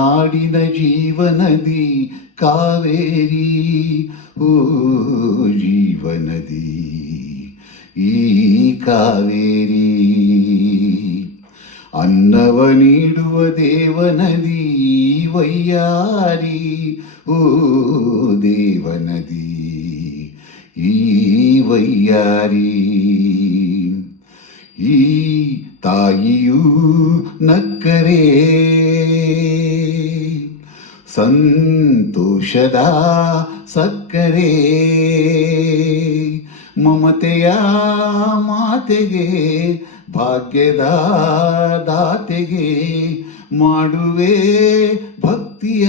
ನಾಡಿನ ಜೀವನದಿ ಕಾವೇರಿ, ಓ ಜೀವನದಿ ಈ ಕಾವೇರಿ. ಅನ್ನವ ನೀಡುವ ದೇವನದಿ ವಯ್ಯಾರಿ, ಓ ದೇವನದಿ ಈ ವಯ್ಯಾರಿ. ಈ ತಾಯಿಯೂ ನಕ್ಕರೆ ಸಂತೋಷದ ಸಕ್ಕರೆ, ಮಮತೆಯ ಮಾತೆಗೆ ಭಾಗ್ಯದ ದಾತೆಗೆ ಮಾಡುವೆ ಭಕ್ತಿಯ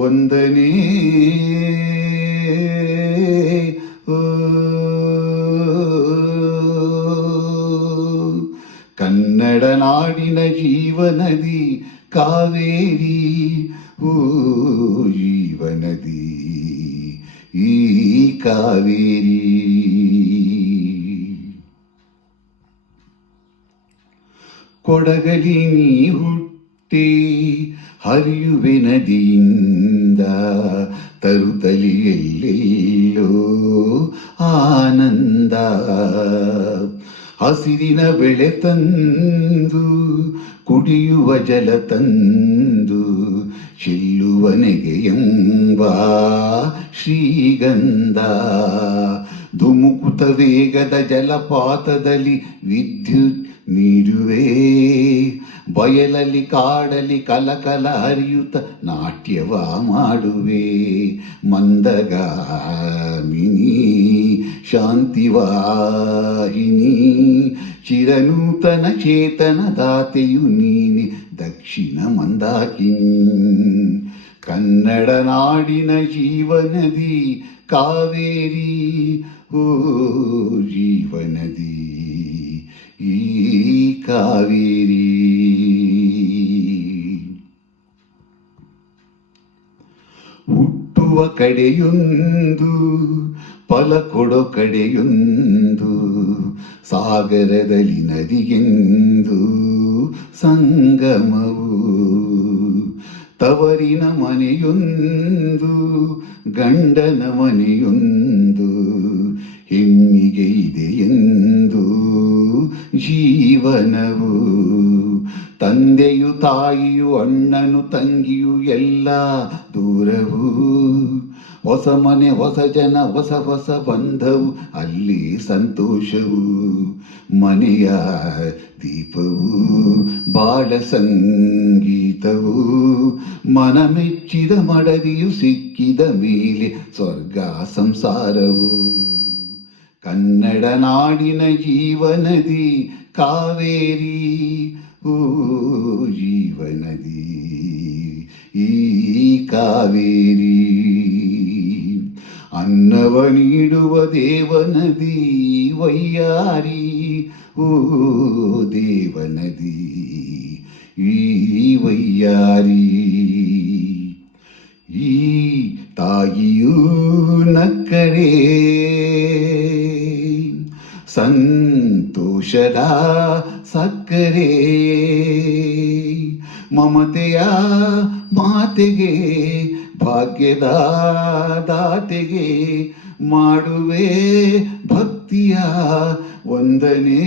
ವಂದನೆ. ಕನ್ನಡ ನಾಡಿನ ಜೀವನದಿ ಕಾವೇರಿ, ಓ ಜೀವನದಿ ಈ ಕಾವೇರಿ. ಕೊಡಗಲಿ ನೀ ಹುಟ್ಟಿ ಹರಿಯುವೆ ನದಿಯಿಂದ, ತರುತ್ತಲಿ ಎಲ್ಲೆಲ್ಲೋ ಆನಂದ. ಹಸಿರಿನ ಬೆಳೆ ತಂದು ಕುಡಿಯುವ ಜಲ ತಂದು ಚೆಲ್ಲುವ ನೆಗೆಯೆಂಬ ಶ್ರೀಗಂಧ. ಧುಮುಕುತ ವೇಗದ ಜಲಪಾತದಲ್ಲಿ ವಿದ್ಯುತ್ ನೀಡುವೆ, ಬಯಲಲ್ಲಿ ಕಾಡಲಿ ಕಲಕಲ ಹರಿಯುತ್ತ ನಾಟ್ಯವ ಮಾಡುವೆ. ಮಂದಗಾಮಿನಿ ಶಾಂತಿವಾಹಿನಿ, ಚಿರನೂತನ ಚೇತನ ದಾತೆಯು ನೀನೆ ದಕ್ಷಿಣ ಮಂದಾಕಿನಿ. ಕನ್ನಡ ನಾಡಿನ ಜೀವನದಿ ಕಾವೇರಿ, ಓ ಜೀವನದಿ ಈ ಕಾವೇರಿ. ಹುಟ್ಟುವ ಕಡೆಯೊಂದು ಫಲ ಕೊಡೋ ಕಡೆಯೊಂದು, ಸಾಗರದಲ್ಲಿ ನದಿಗೆಂದು ಸಂಗಮವು. ತವರಿನ ಮನೆಯೊಂದು ಗಂಡನ ಮನೆಯೊಂದು, ಹೆಣ್ಣಿಗೆ ಇದೆ ಎಂದು ಜೀವನವು. ತಂದೆಯು ತಾಯಿಯು ಅಣ್ಣನು ತಂಗಿಯು ಎಲ್ಲ ದೂರವು. ಹೊಸ ಮನೆ ಹೊಸ ಜನ ಹೊಸ ಹೊಸ ಬಂಧವು, ಅಲ್ಲಿ ಸಂತೋಷವು. ಮನೆಯ ದೀಪವು ಬಾಳ ಸಂಗೀತವು, ಮನ ಮೆಚ್ಚಿದ ಮಡದಿಯು ಸಿಕ್ಕಿದ ಮೇಲೆ ಸ್ವರ್ಗ ಸಂಸಾರವು. ಕನ್ನಡ ನಾಡಿನ ಜೀವನದಿ ಕಾವೇರಿ, ಓ ಜೀವನದಿ ಈ ಕಾವೇರಿ. ಅನ್ನವ ನೀಡುವ ದೇವನದಿ ವಯ್ಯಾರಿ, ಓ ದೇವನದಿ ಈ ವಯ್ಯಾರಿ. ಈ ತಾಯಿಯೂ ನಕ್ಕರೆ ಸಂತೋಷದ ಸಕ್ಕರೆ, ಮಮತೆಯ ಮಾತೆಗೆ ಭಾಗ್ಯದ ದಾತೆಗೆ ಮಾಡುವೆ ಭಕ್ತಿಯ ವಂದನೆ.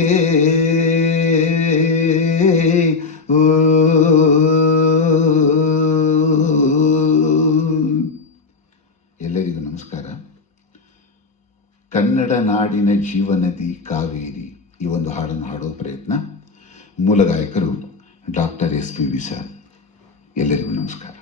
ಎಲ್ಲರಿಗೂ ನಮಸ್ಕಾರ. ಕನ್ನಡ ನಾಡಿನ ಜೀವನದಿ ಕಾವೇರಿ ಈ ಒಂದು ಹಾಡನ್ನು ಹಾಡೋ ಪ್ರಯತ್ನ. ಮೂಲ ಗಾಯಕರು doctor S P V sir. ಎಲ್ಲರಿಗೂ ನಮಸ್ಕಾರ.